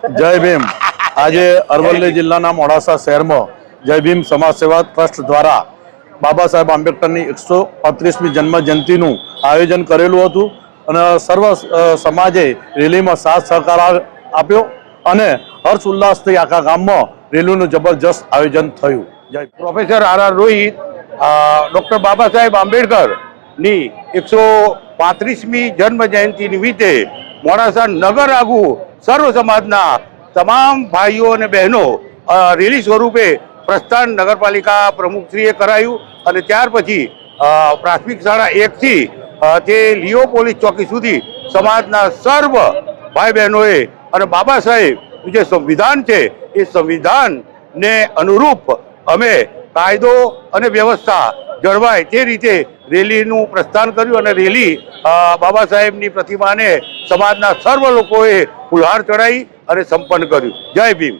જય ભીમ। આજે અરવલ્લી જિલ્લાના મોડાસા શહેરમાં જય ભીમ સમાજ સેવા ટ્રસ્ટ દ્વારા બાબા સાહેબ આંબેડકરની 135મી જન્મ જયંતિનું આયોજન કરેલું હતું અને સર્વ સમાજે રેલીમાં સાથ સહકાર આપ્યો અને હર્ષ ઉલ્લાસથી આખા ગામમાં રેલીનું જબરજસ્ત આયોજન થયું। જય professor R Rohit doctor Baba Saheb આંબેડકરની 135મી જન્મ જયંતિ નિમિત્તે મોડાસા નગર આગુ સર્વ સમાજના તમામ ભાઈઓ અને બહેનો રેલી સ્વરૂપે પ્રસ્થાન નગરપાલિકા પ્રમુખશ્રીએ કરાયું અને ત્યાર પછી પ્રાથમિક શાળા 1 થી તે લિયો પોલીસ ચોકી સુધી સમાજના સર્વ ભાઈ બહેનોએ અને બાબા સાહેબનું જે સંવિધાન છે એ સંવિધાનને અનુરૂપ અમે કાયદો અને વ્યવસ્થા જળવાય તે રીતે રેલીનું પ્રસ્થાન કર્યું અને રેલી બાબા સાહેબની પ્રતિમાને સમાજના સર્વ લોકોએ ફુલહાર ચડાવી અને સંપન્ન કર્યું। જય ભીમ।